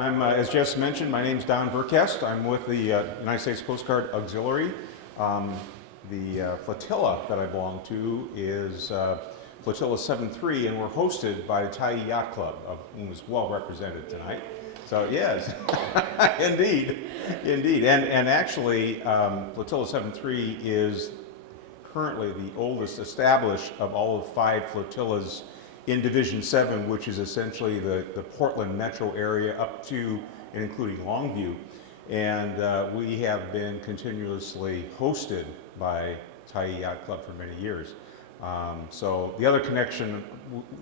As Jess mentioned, my name's Don Verkest. I'm with the United States Coast Guard Auxiliary. The flotilla that I belong to is Flotilla 7-3, and we're hosted by the Thai Yacht Club, whom is well represented tonight. So yes, indeed, indeed. And actually, Flotilla 7-3 is currently the oldest established of all of 5 flotillas in Division 7, which is essentially the Portland metro area up to and including Longview. And we have been continuously hosted by Thai Yacht Club for many years. So the other connection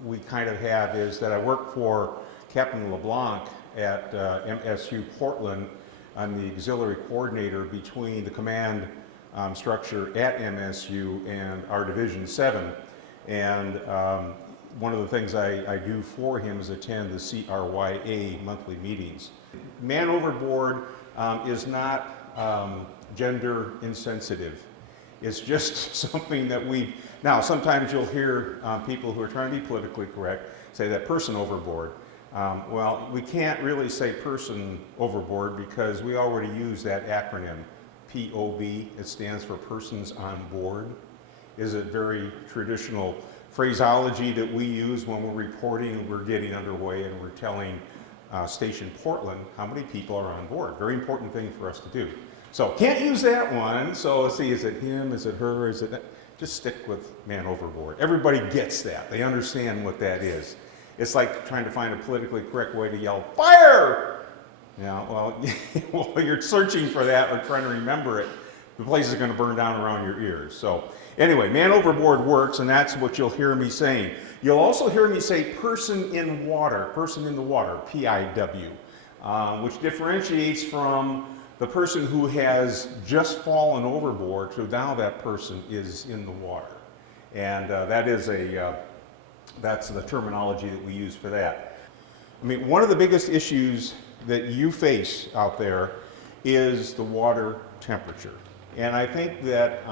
we kind of have is that I work for Captain LeBlanc at MSU Portland. I'm the auxiliary coordinator between the command structure at MSU and our Division 7. And one of the things I do for him is attend the CRYA monthly meetings. Man overboard is not gender insensitive. It's just something that now sometimes you'll hear people who are trying to be politically correct say that person overboard. Well, we can't really say person overboard because we already use that acronym, POB. It stands for persons on board. Is a very traditional phraseology that we use when we're reporting and we're getting underway and we're telling Station Portland how many people are on board. Very important thing for us to do. So can't use that one. So let's see, is it him, is it her, is it that? Just stick with man overboard. Everybody gets that. They understand what that is. It's like trying to find a politically correct way to yell, fire! Yeah, well, while you're searching for that or trying to remember it, the place is going to burn down around your ears. So anyway, man overboard works, and that's what you'll hear me saying. You'll also hear me say person in water, person in the water, PIW, which differentiates from the person who has just fallen overboard to now that person is in the water. And that's the terminology that we use for that. I mean, one of the biggest issues that you face out there is the water temperature. And I think that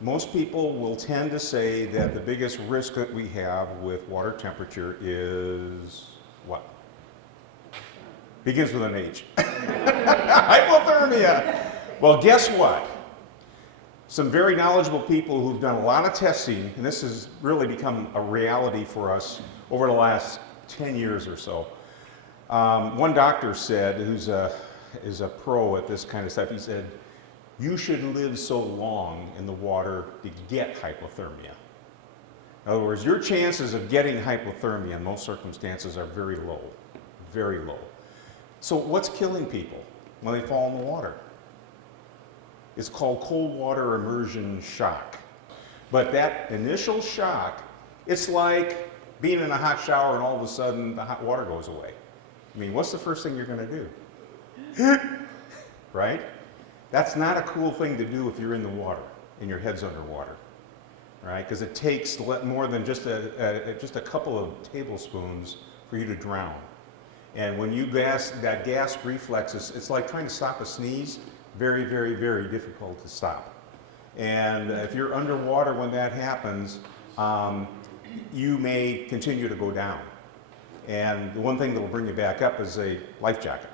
most people will tend to say that the biggest risk that we have with water temperature is what? Begins with an H. Hypothermia. Well, guess what? Some very knowledgeable people who've done a lot of testing, and this has really become a reality for us over the last 10 years or so. One doctor said, who's is a pro at this kind of stuff, he said, you should live so long in the water to get hypothermia. In other words, your chances of getting hypothermia in most circumstances are very low, very low. So what's killing people when they fall in the water? It's called cold water immersion shock. But that initial shock, it's like being in a hot shower and all of a sudden the hot water goes away. I mean, what's the first thing you're going to do? Right? That's not a cool thing to do if you're in the water and your head's underwater, right? Because it takes more than just a couple of tablespoons for you to drown. And when you that gas reflex, it's like trying to stop a sneeze. Very, very, very difficult to stop. And if you're underwater when that happens, you may continue to go down. And the one thing that will bring you back up is a life jacket,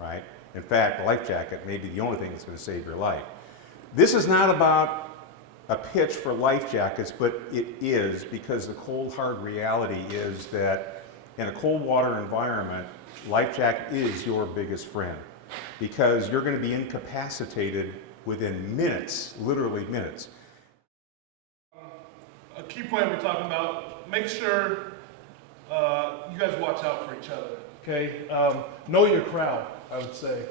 right? In fact, a life jacket may be the only thing that's going to save your life. This is not about a pitch for life jackets, but it is, because the cold, hard reality is that in a cold water environment, life jacket is your biggest friend, because you're going to be incapacitated within minutes, literally minutes. A key point we're talking about, make sure you guys watch out for each other, okay? Know your crowd, I would say.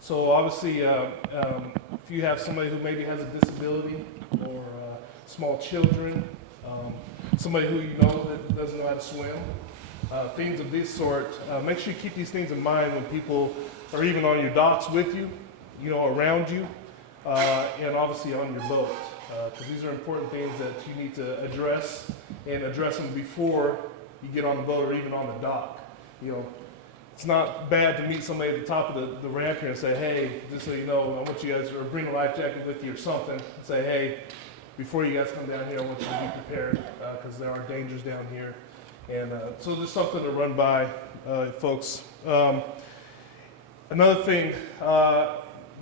So obviously, if you have somebody who maybe has a disability or small children, somebody who you know that doesn't know how to swim, things of this sort, make sure you keep these things in mind when people are even on your docks with you, around you, and obviously on your boat. Because these are important things that you need to address, and address them before you get on the boat or even on the dock. It's not bad to meet somebody at the top of the ramp here and say, hey, just so you know, I want you guys to bring a life jacket with you or something, and say, hey, before you guys come down here, I want you to be prepared, because there are dangers down here. And so just something to run by, folks. Another thing,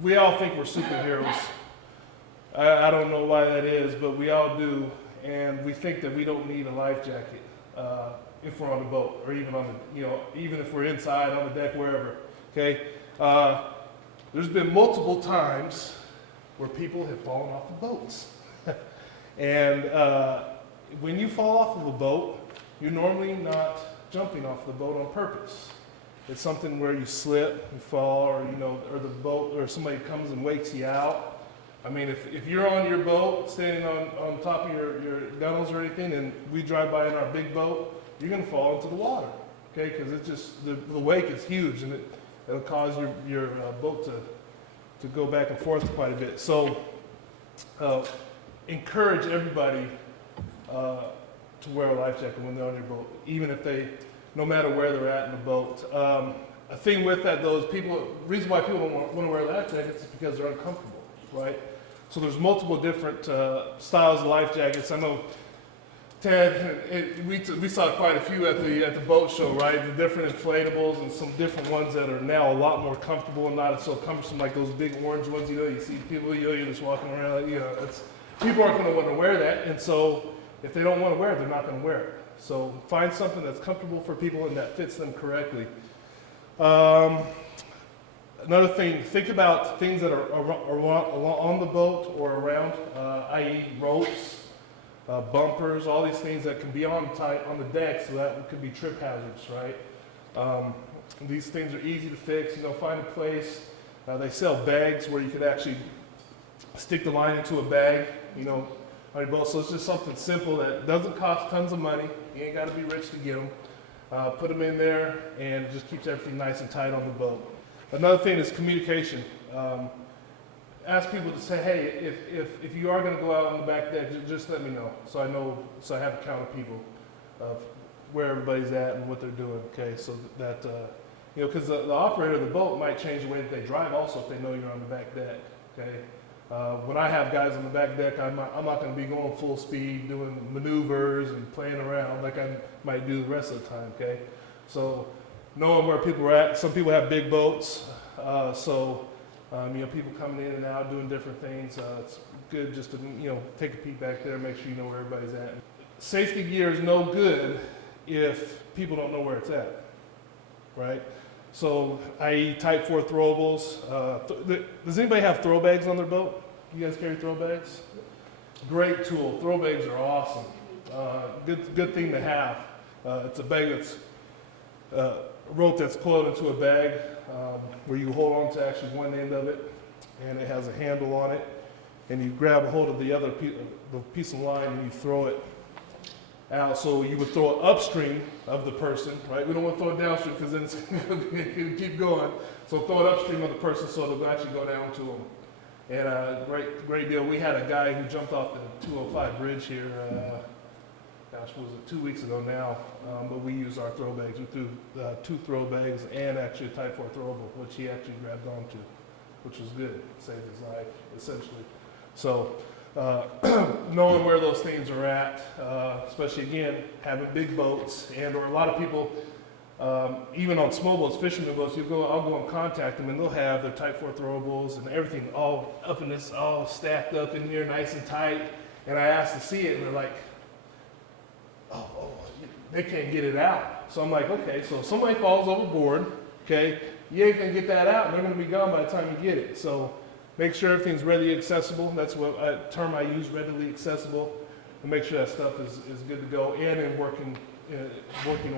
we all think we're superheroes. I don't know why that is, but we all do, and we think that we don't need a life jacket if we're on the boat, or even on the, even if we're inside on the deck, wherever. Okay, there's been multiple times where people have fallen off of boats, and when you fall off of a boat, you're normally not jumping off the boat on purpose. It's something where you slip, you fall, or or the boat, or somebody comes and wakes you out. I mean, if you're on your boat, standing on top of your gunnels or anything, and we drive by in our big boat, you're gonna fall into the water, okay? Because it's just, the wake is huge, and it'll cause your boat to go back and forth quite a bit. So, encourage everybody to wear a life jacket when they're on your boat, even if no matter where they're at in the boat. A thing with that though is reason why people don't want to wear life jackets is because they're uncomfortable, right? So there's multiple different styles of life jackets. I know Ted, we saw quite a few at the boat show, right? The different inflatables and some different ones that are now a lot more comfortable and not so cumbersome, like those big orange ones. You see people, you're just walking around, people aren't going to want to wear that, and so if they don't want to wear it, they're not going to wear it. So find something that's comfortable for people and that fits them correctly. Another thing, think about things that are on the boat or around, i.e. ropes, bumpers, all these things that can be on the deck, so that could be trip hazards, right? These things are easy to fix. Find a place. They sell bags where you could actually stick the line into a bag, on your boat. So it's just something simple that doesn't cost tons of money. You ain't got to be rich to get them. Put them in there, and it just keeps everything nice and tight on the boat. Another thing is communication. Ask people to say, hey, if you are going to go out on the back deck, just let me know, so I have a count of people of where everybody's at and what they're doing. Okay, so that because the operator of the boat might change the way that they drive also if they know you're on the back deck. Okay. When I have guys on the back deck, I'm not going to be going full speed, doing maneuvers and playing around like I might do the rest of the time, okay? So knowing where people are at, some people have big boats, people coming in and out doing different things. It's good just to, take a peek back there, make sure you know where everybody's at. Safety gear is no good if people don't know where it's at, right? So, i.e. Type 4 throwables. Does anybody have throw bags on their boat? You guys carry throw bags? Great tool. Throw bags are awesome. Good thing to have. It's a bag that's a rope that's coiled into a bag where you hold on to actually one end of it, and it has a handle on it, and you grab a hold of the other piece of line and you throw it out. So you would throw it upstream of the person, right? We don't want to throw it downstream because then it's going to keep going. So throw it upstream of the person so it'll actually go down to them. And great deal. We had a guy who jumped off the 205 bridge here, was it 2 weeks ago now? But we used our throw bags. We threw 2 throw bags and actually a Type 4 throwable, which he actually grabbed onto, which was good. Saved his life, essentially. So knowing where those things are at, especially again, having big boats, or a lot of people, even on small boats, fishermen boats, I'll go and contact them and they'll have their Type 4 throwables and everything all up in this, all stacked up in here, nice and tight. And I asked to see it and they're like, oh, they can't get it out. So I'm like, okay, so if somebody falls overboard, okay, you ain't gonna get that out and they're gonna be gone by the time you get it. So make sure everything's readily accessible. That's what term I use, readily accessible, and make sure that stuff is good to go and in working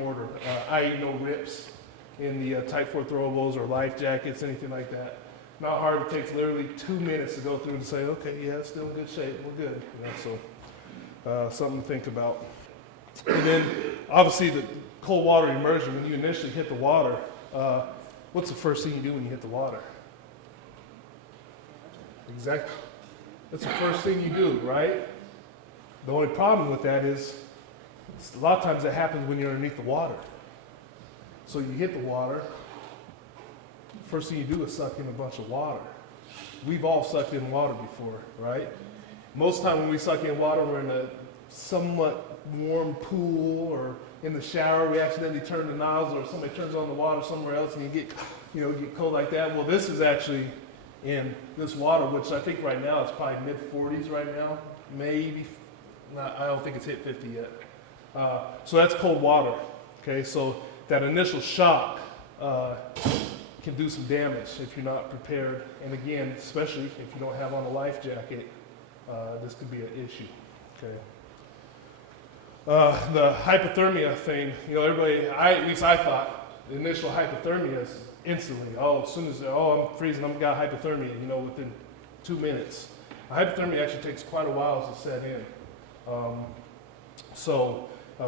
order, i.e. no rips in the Type 4 throwables or life jackets, anything like that. Not hard. It takes literally 2 minutes to go through and say, okay, yeah, it's still in good shape. We're good. So something to think about. And then obviously the cold water immersion, when you initially hit the water, what's the first thing you do when you hit the water? Exactly. That's the first thing you do, right? The only problem with that is a lot of times that happens when you're underneath the water. So you hit the water, first thing you do is suck in a bunch of water. We've all sucked in water before, right? Most of the time when we suck in water, we're in a somewhat warm pool or in the shower, we accidentally turn the nozzle, or somebody turns on the water somewhere else and you get cold like that. Well, this is actually in this water, which I think right now it's probably mid 40s right now, maybe. I don't think it's hit 50 yet. So that's cold water. Okay, so that initial shock can do some damage if you're not prepared. And again, especially if you don't have on a life jacket, this could be an issue. Okay. The hypothermia thing, everybody, at least I thought, the initial hypothermia is instantly, as soon as, I'm freezing, I've got hypothermia, within 2 minutes. Hypothermia actually takes quite a while to set in.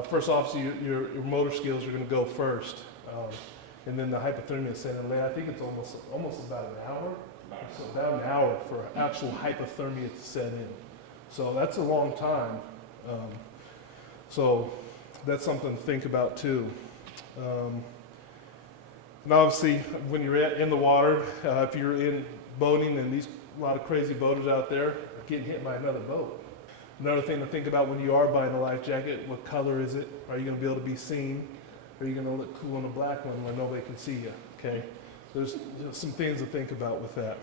First off, your motor skills are going to go first, and then the hypothermia set in later. I think it's almost about an hour. So about an hour for actual hypothermia to set in. So that's a long time. So that's something to think about too. And obviously, when you're in the water, if you're in boating, and a lot of crazy boaters out there, getting hit by another boat. Another thing to think about when you are buying a life jacket, what color is it? Are you going to be able to be seen? Are you going to look cool in a black one where nobody can see you? Okay, there's some things to think about with that.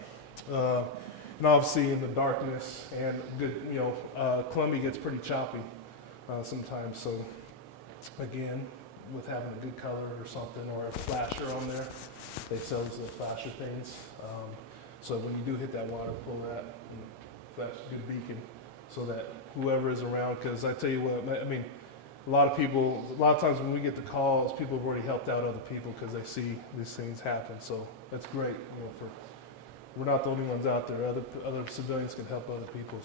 And obviously in the darkness and good, Columbia gets pretty choppy sometimes. So again, with having a good color or something, or a flasher on there, they sell these little flasher things. So when you do hit that water, pull that, flash a good beacon, so that whoever is around, because I tell you what, I mean, a lot of times when we get the calls, people have already helped out other people because they see these things happen. So that's great, we're not the only ones out there. Other civilians can help other people.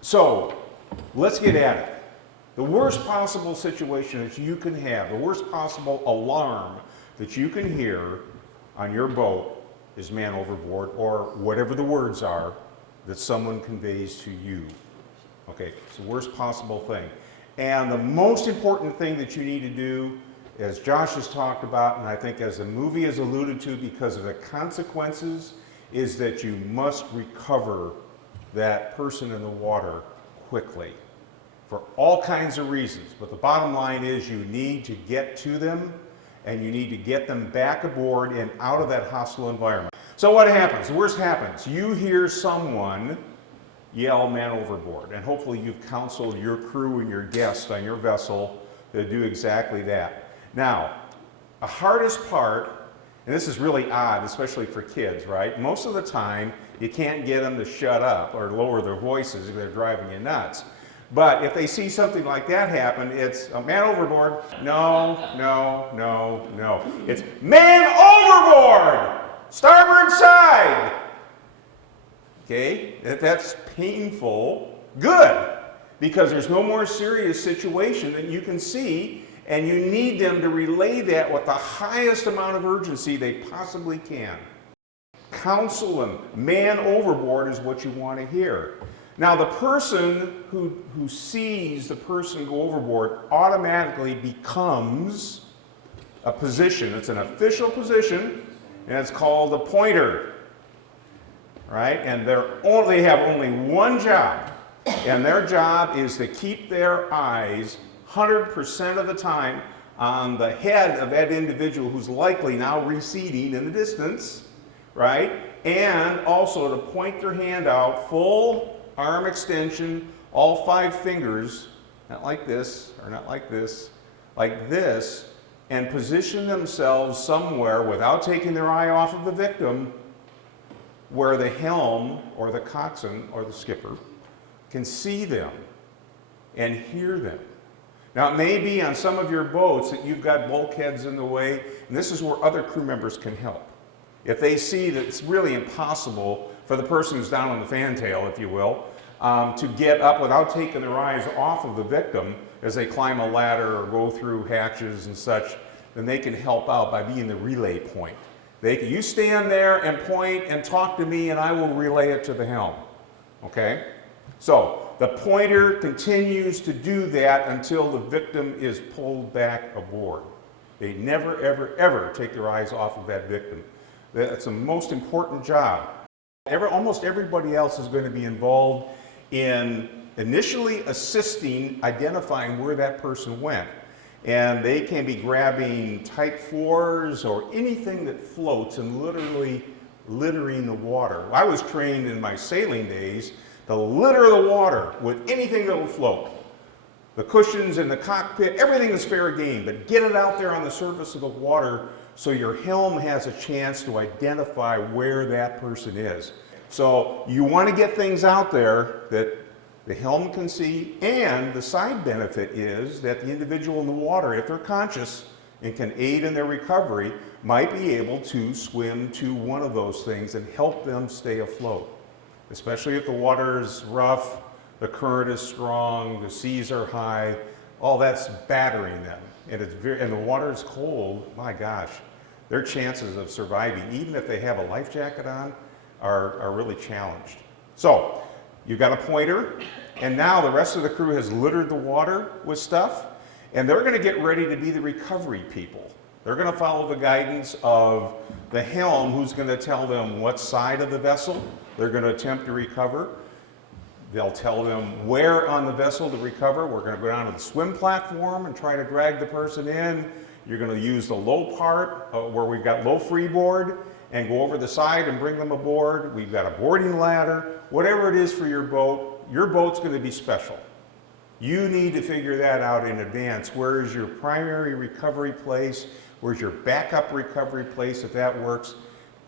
So let's get at it. The worst possible situation that you can have, the worst possible alarm that you can hear on your boat is man overboard, or whatever the words are that someone conveys to you. Okay, it's the worst possible thing. And the most important thing that you need to do, as Josh has talked about, and I think as the movie has alluded to because of the consequences, is that you must recover that person in the water quickly for all kinds of reasons. But the bottom line is you need to get to them, and you need to get them back aboard and out of that hostile environment. So what happens? The worst happens. You hear someone yell man overboard, and hopefully you've counseled your crew and your guests on your vessel to do exactly that. Now, the hardest part, and this is really odd, especially for kids, right? Most of the time, you can't get them to shut up or lower their voices if they're driving you nuts. But if they see something like that happen, it's a man overboard. No, no, no, no. It's man overboard! Starboard side! Okay, that's painful. Good, because there's no more serious situation that you can see, and you need them to relay that with the highest amount of urgency they possibly can. Counsel them. Man overboard is what you want to hear. Now, the person who sees the person go overboard automatically becomes a position. It's an official position, and it's called a pointer. Right? And they have only one job, and their job is to keep their eyes 100% of the time on the head of that individual who's likely now receding in the distance, right? And also to point their hand out, full arm extension, all 5 fingers, not like this, or not like this, and position themselves somewhere without taking their eye off of the victim, where the helm or the coxswain or the skipper can see them and hear them. Now, it may be on some of your boats that you've got bulkheads in the way, and this is where other crew members can help. If they see that it's really impossible for the person who's down on the fantail, if you will, to get up without taking their eyes off of the victim as they climb a ladder or go through hatches and such, then they can help out by being the relay point. You stand there and point and talk to me, and I will relay it to the helm. Okay? So the pointer continues to do that until the victim is pulled back aboard. They never, ever, ever take their eyes off of that victim. That's the most important job. Almost everybody else is going to be involved in initially assisting identifying where that person went. And they can be grabbing type 4s or anything that floats and literally littering the water. I was trained in my sailing days to litter the water with anything that will float. The cushions in the cockpit, everything is fair game, but get it out there on the surface of the water so your helm has a chance to identify where that person is. So you want to get things out there that the helm can see, and the side benefit is that the individual in the water, if they're conscious and can aid in their recovery, might be able to swim to one of those things and help them stay afloat. Especially if the water is rough, the current is strong, the seas are high, all that's battering them. And the water is cold, my gosh, their chances of surviving, even if they have a life jacket on, are really challenged. So, you've got a pointer, and now the rest of the crew has littered the water with stuff, and they're gonna get ready to be the recovery people. They're gonna follow the guidance of the helm, who's gonna tell them what side of the vessel they're gonna attempt to recover. They'll tell them where on the vessel to recover. We're gonna go down to the swim platform and try to drag the person in. You're gonna use the low part where we've got low freeboard and go over the side and bring them aboard. We've got a boarding ladder. Whatever it is for your boat's gonna be special. You need to figure that out in advance. Where is your primary recovery place? Where's your backup recovery place if that works?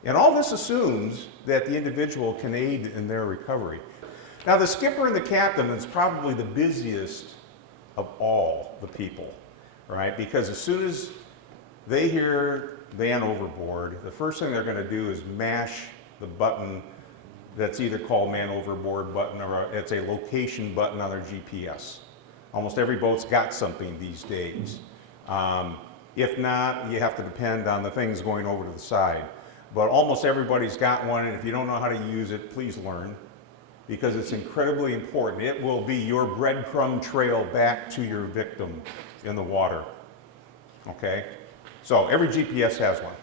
And all this assumes that the individual can aid in their recovery. Now the skipper and the captain is probably the busiest of all the people, right? Because as soon as they hear man overboard, the first thing they're gonna do is mash the button that's either called man overboard button or it's a location button on their GPS. Almost every boat's got something these days. If not, you have to depend on the things going over to the side. But almost everybody's got one, and if you don't know how to use it, please learn, because it's incredibly important. It will be your breadcrumb trail back to your victim in the water, okay? So every GPS has one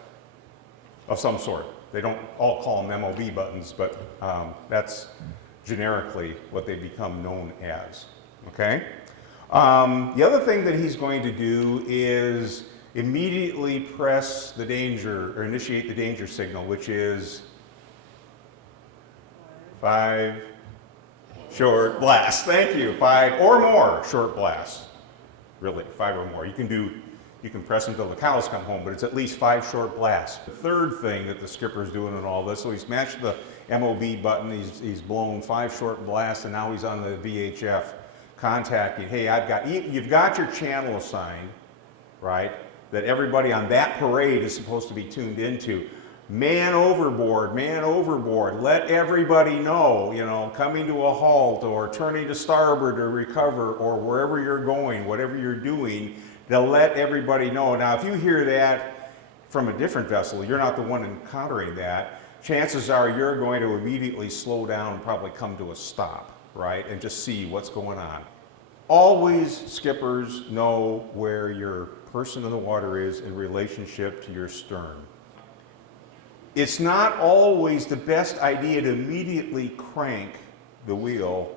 of some sort. They don't all call them MOB buttons, but that's generically what they become known as, okay? The other thing that he's going to do is immediately press the danger, or initiate the danger signal, which is 5 short blasts. Thank you. 5 or more short blasts. Really, 5 or more. You can press them until the cows come home, but it's at least 5 short blasts. The third thing that the skipper's doing in all this, so he's mashed the MOB button, he's blown 5 short blasts, and now he's on the VHF contacting, hey, you've got your channel assigned, right, that everybody on that parade is supposed to be tuned into. Man overboard, let everybody know, coming to a halt or turning to starboard to recover or wherever you're going, whatever you're doing, to let everybody know. Now, if you hear that from a different vessel, you're not the one encountering that, chances are you're going to immediately slow down and probably come to a stop, right, and just see what's going on. Always, skippers know where your person in the water is in relationship to your stern. It's not always the best idea to immediately crank the wheel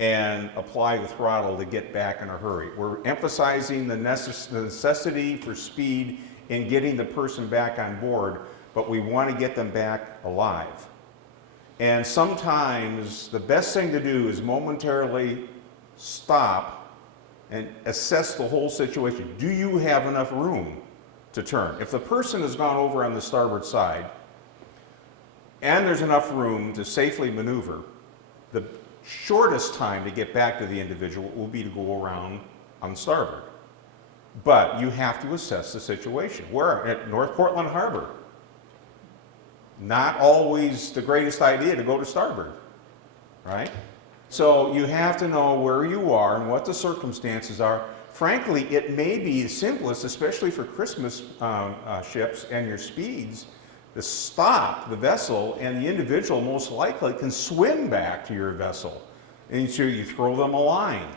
and apply the throttle to get back in a hurry. We're emphasizing the necessity for speed in getting the person back on board, but we want to get them back alive. And sometimes the best thing to do is momentarily stop and assess the whole situation. Do you have enough room to turn? If the person has gone over on the starboard side and there's enough room to safely maneuver, the shortest time to get back to the individual will be to go around on starboard. But you have to assess the situation. We're at North Portland Harbor. Not always the greatest idea to go to starboard, right? So you have to know where you are and what the circumstances are. Frankly, it may be the simplest, especially for Christmas ships and your speeds, to stop the vessel, and the individual most likely can swim back to your vessel. And so you throw them a line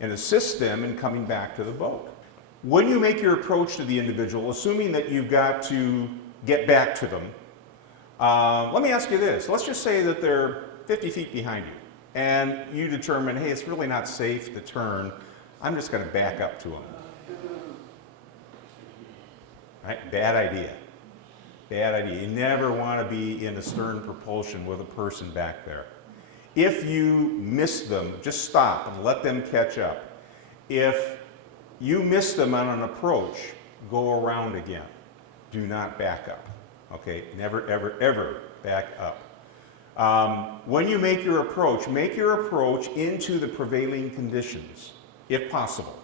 and assist them in coming back to the boat. When you make your approach to the individual, assuming that you've got to get back to them, let me ask you this. Let's just say that they're 50 feet behind you and you determine, hey, it's really not safe to turn, I'm just going to back up to him. Right? Bad idea. Bad idea. You never want to be in a stern propulsion with a person back there. If you miss them, just stop and let them catch up. If you miss them on an approach, go around again. Do not back up. Okay? Never, ever, ever back up. When you make your approach into the prevailing conditions, if possible,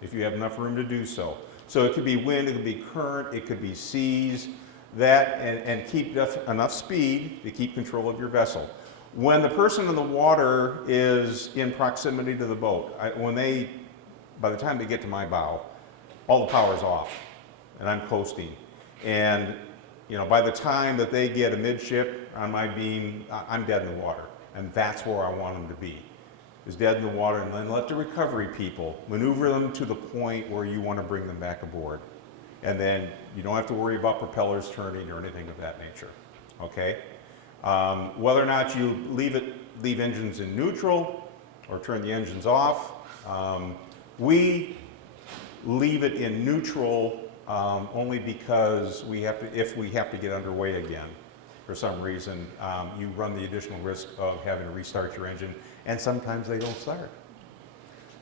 if you have enough room to do so. So it could be wind, it could be current, it could be seas, that, and keep enough speed to keep control of your vessel. When the person in the water is in proximity to the boat, by the time they get to my bow, all the power's off, and I'm coasting. And by the time that they get amidship on my beam, I'm dead in the water. And that's where I want them to be, is dead in the water. And then let the recovery people maneuver them to the point where you want to bring them back aboard. And then you don't have to worry about propellers turning or anything of that nature, okay? Whether or not you leave engines in neutral or turn the engines off, we leave it in neutral only because if we have to get underway again for some reason, you run the additional risk of having to restart your engine, and sometimes they don't start.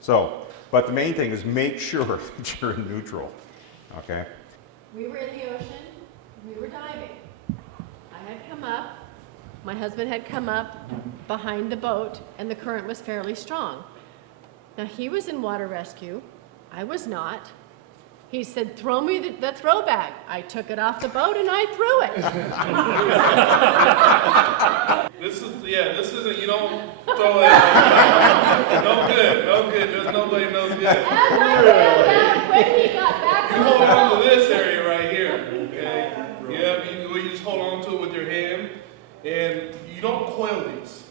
So, but the main thing is make sure that you're in neutral, okay? We were in the ocean, we were diving. I had come up, my husband had come up behind the boat, and the current was fairly strong. Now he was in water rescue, I was not. He said, throw me the throw bag. I took it off the boat and I threw it. This isn't, you don't throw it out. No good. There's nobody no good. As I found out when he got back You on hold the on boat. to this area right here, okay? Yeah, you just hold on to it with your hand, and you don't coil these.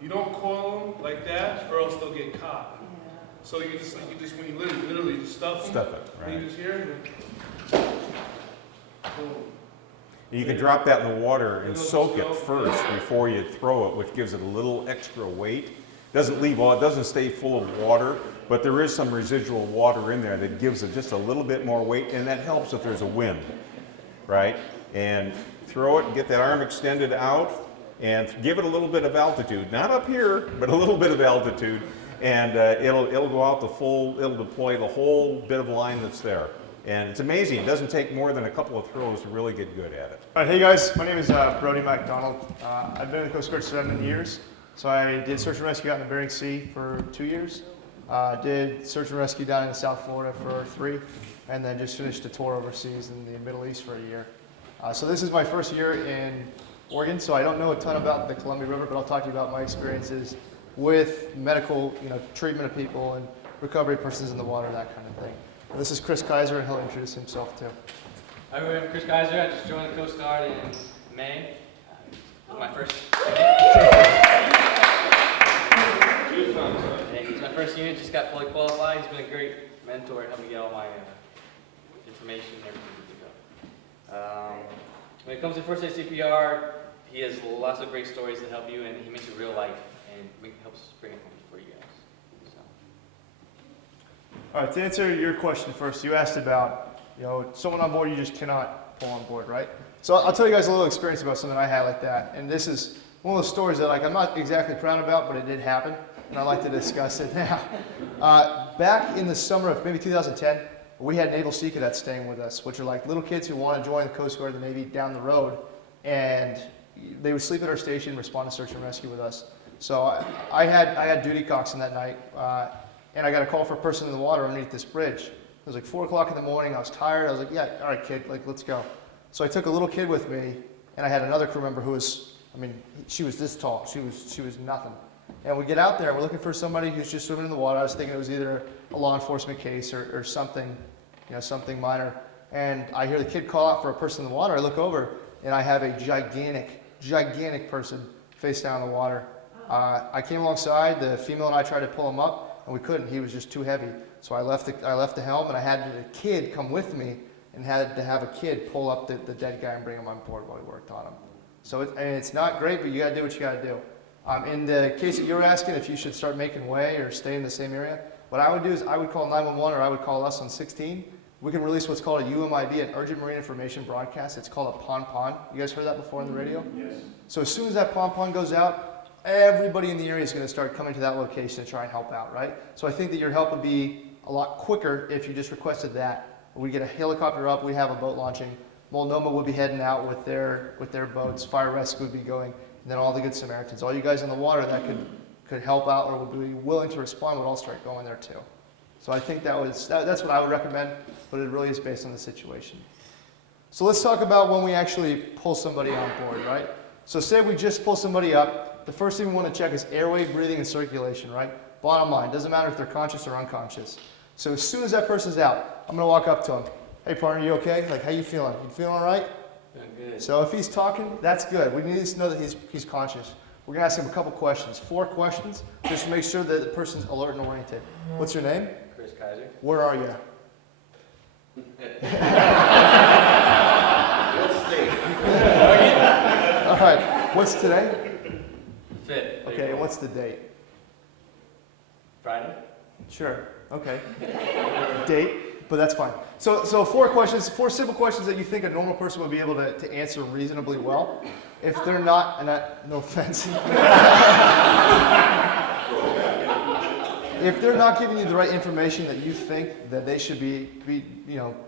You don't coil them like that, or else they'll get caught. So you just when you literally just stuff them. Stuff it, right. And you just hear it. Boom. You can drop that in the water and It'll soak it just first before you throw it, which gives it a little extra weight. It doesn't stay full of water, but there is some residual water in there that gives it just a little bit more weight, and that helps if there's a wind, right? And throw it and get that arm extended out and give it a little bit of altitude. Not up here, but a little bit of altitude. And it'll go out it'll deploy the whole bit of line that's there. And it's amazing, it doesn't take more than a couple of throws to really get good at it. All right, hey guys, my name is Brody MacDonald. I've been in the Coast Guard 7 years. So I did search and rescue out in the Bering Sea for 2 years. Did search and rescue down in South Florida for 3, and then just finished a tour overseas in the Middle East for a year. So this is my first year in Oregon, so I don't know a ton about the Columbia River, but I'll talk to you about my experiences with medical, treatment of people and recovery of persons in the water, that kind of thing. And this is Chris Kaiser, and he'll introduce himself too. Hi, everyone. I'm Chris Kaiser. I just joined the Coast Guard in May. My first. It's my first unit. Just got fully qualified. He's been a great mentor, helped me get all my information and everything to go. When it comes to first aid CPR, he has lots of great stories that help you, and he makes it real life and helps bring it home for you guys. So. All right, to answer your question first, you asked about, someone on board you just cannot pull on board, right? So I'll tell you guys a little experience about something I had like that. And this is one of those stories that I'm not exactly proud about, but it did happen, and I'd like to discuss it now. Back in the summer of maybe 2010, we had Naval Sea Cadets staying with us, which are like little kids who want to join the Coast Guard or the Navy down the road, and they would sleep at our station, respond to search and rescue with us. So I had duty coxswain that night, and I got a call for a person in the water underneath this bridge. It was like 4 o'clock in the morning. I was tired. I was like, yeah, all right, kid, let's go. So I took a little kid with me, and I had another crew member who was, she was this tall. She was nothing. And we get out there, and we're looking for somebody who's just swimming in the water. I was thinking it was either a law enforcement case or something, something minor. And I hear the kid call out for a person in the water. I look over, and I have a gigantic person face down in the water. I came alongside. The female and I tried to pull him up, and we couldn't. He was just too heavy. So I left the helm, and I had the kid come with me, and had to have a kid pull up the dead guy and bring him on board while we worked on him. So it's not great, but you got to do what you got to do. In the case that you're asking if you should start making way or stay in the same area, what I would do is I would call 911 or I would call us on 16. We can release what's called a UMIB, an Urgent Marine Information Broadcast. It's called a pon-pon. You guys heard that before on the radio? Yes. So as soon as that pon-pon goes out, everybody in the area is going to start coming to that location to try and help out, right? So I think that your help would be a lot quicker if you just requested that. We get a helicopter up, we have a boat launching. Multnomah would be heading out with their boats, fire rescue would be going, and then all the Good Samaritans. All you guys in the water that could help out or would be willing to respond would all start going there too. So I think that's what I would recommend, but it really is based on the situation. So let's talk about when we actually pull somebody on board, right? So say we just pull somebody up, the first thing we want to check is airway, breathing, and circulation, right? Bottom line, doesn't matter if they're conscious or unconscious. So as soon as that person's out, I'm going to walk up to him. Hey partner, you okay? Like, how you feeling? You feeling all right? Doing good. So if he's talking, that's good. We need to know that he's conscious. We're going to ask him a couple questions, 4 questions, just to make sure that the person's alert and oriented. What's your name? Chris Kaiser. Where are you? What state? All right. What's today? 5th. Okay, and what's the date? Friday. Sure. Okay. Date, but that's fine. So 4 questions, 4 simple questions that you think a normal person would be able to answer reasonably well. If they're not, and no offense, if they're not giving you the right information that you think that they should be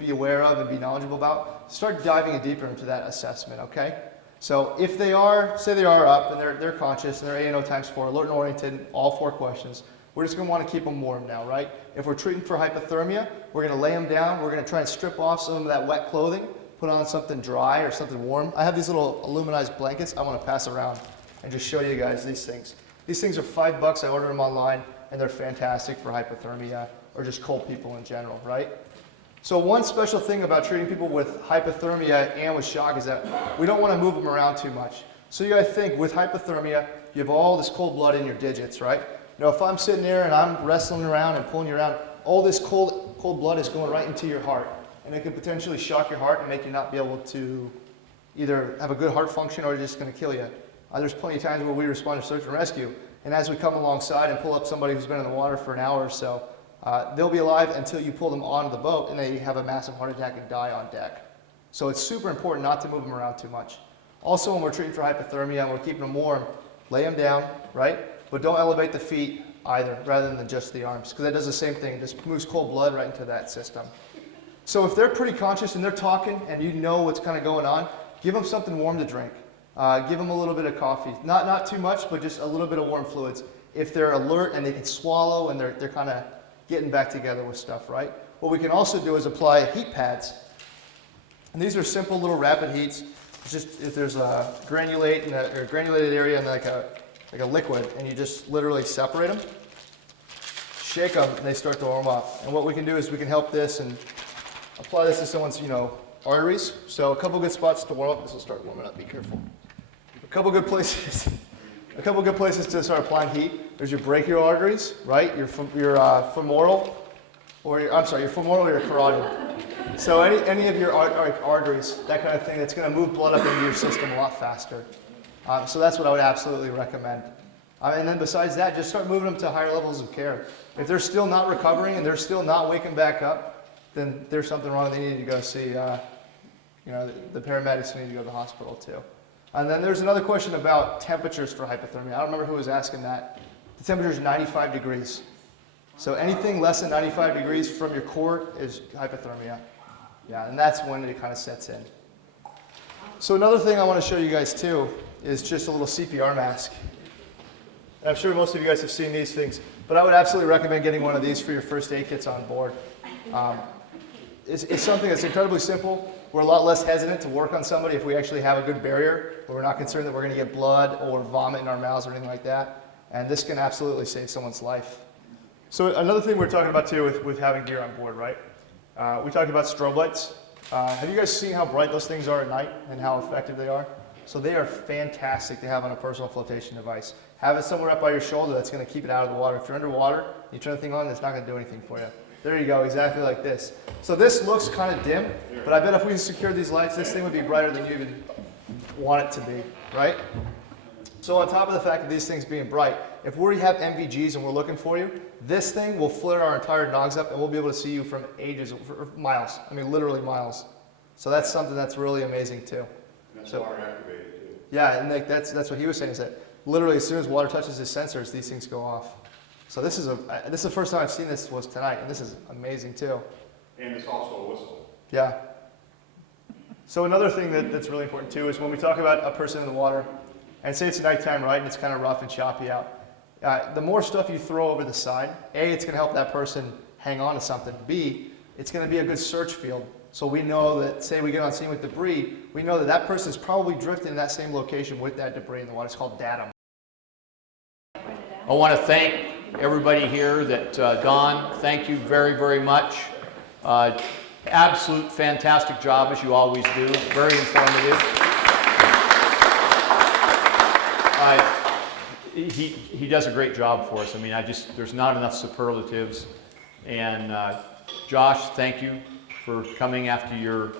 aware of and be knowledgeable about, start diving deeper into that assessment. Okay. So if they are, say they are up and they're conscious and they're A&O times 4, alert and oriented, all 4 questions. We're just going to want to keep them warm now, right? If we're treating for hypothermia, we're going to lay them down. We're going to try and strip off some of that wet clothing, put on something dry or something warm. I have these little aluminized blankets I want to pass around and just show you guys these things. These things are $5. I ordered them online, and they're fantastic for hypothermia or just cold people in general, right? So one special thing about treating people with hypothermia and with shock is that we don't want to move them around too much. So you got to think, with hypothermia, you have all this cold blood in your digits, right? You know, if I'm sitting there and I'm wrestling around and pulling you around, all this cold blood is going right into your heart. And it could potentially shock your heart and make you not be able to either have a good heart function or just going to kill you. There's plenty of times where we respond to search and rescue. And as we come alongside and pull up somebody who's been in the water for an hour or so, they'll be alive until you pull them onto the boat and they have a massive heart attack and die on deck. So it's super important not to move them around too much. Also, when we're treating for hypothermia and we're keeping them warm, lay them down, right? But don't elevate the feet either, rather than just the arms, because that does the same thing. It just moves cold blood right into that system. So if they're pretty conscious and they're talking and you know what's kind of going on, give them something warm to drink. Give them a little bit of coffee. Not too much, but just a little bit of warm fluids. If they're alert and they can swallow and they're kind of getting back together with stuff, right? What we can also do is apply heat pads. And these are simple little rapid heats. It's just if there's a granulated area and like a liquid, and you just literally separate them, shake them, and they start to warm up. And what we can do is we can help this and apply this to someone's, arteries. So a couple good spots to warm up. This will start warming up. Be careful. A couple good places to start applying heat. There's your brachial arteries, right? Your femoral, or your femoral or your carotid. So any of your arteries, that kind of thing, that's going to move blood up into your system a lot faster. So that's what I would absolutely recommend. And then besides that, just start moving them to higher levels of care. If they're still not recovering and they're still not waking back up, then there's something wrong. They need to go see, the paramedics need to go to the hospital too. And then there's another question about temperatures for hypothermia. I don't remember who was asking that. The temperature is 95 degrees. So anything less than 95 degrees from your core is hypothermia. Yeah, and that's when it kind of sets in. So another thing I want to show you guys too is just a little CPR mask. And I'm sure most of you guys have seen these things, but I would absolutely recommend getting one of these for your first aid kits on board. It's something that's incredibly simple. We're a lot less hesitant to work on somebody if we actually have a good barrier, where we're not concerned that we're going to get blood or vomit in our mouths or anything like that. And this can absolutely save someone's life. So another thing we're talking about too with having gear on board, right? We talked about strobe lights. Have you guys seen how bright those things are at night and how effective they are? So they are fantastic to have on a personal flotation device. Have it somewhere up by your shoulder that's going to keep it out of the water. If you're underwater, you turn the thing on, it's not going to do anything for you. There you go, exactly like this. So this looks kind of dim, but I bet if we secured these lights, this thing would be brighter than you even want it to be, right? So on top of the fact that these things being bright, if we have MVGs and we're looking for you, this thing will flare our entire nogs up and we'll be able to see you from ages, for miles. I mean, literally miles. So that's something that's really amazing too. And that's So- water activated too. Yeah, and like that's what he was saying, is that literally as soon as water touches his sensors, these things go off. So this is the first time I've seen this was tonight, and this is amazing too. And it's also a whistle. Yeah. So another thing that's really important too is when we talk about a person in the water, and say it's nighttime, right, and it's kind of rough and choppy out. The more stuff you throw over the side, A, it's going to help that person hang on to something. B, it's going to be a good search field. So we know that, say we get on scene with debris, we know that that person is probably drifting in that same location with that debris in the water. It's called datum. I want to thank everybody here that gone. Thank you very, very much. Absolute fantastic job, as you always do. Very informative. He does a great job for us. I mean, there's not enough superlatives. And Josh, thank you for coming after your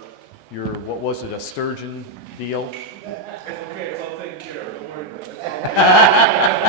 what was it, a sturgeon deal? It's okay, it's all taken care of. Don't worry about it.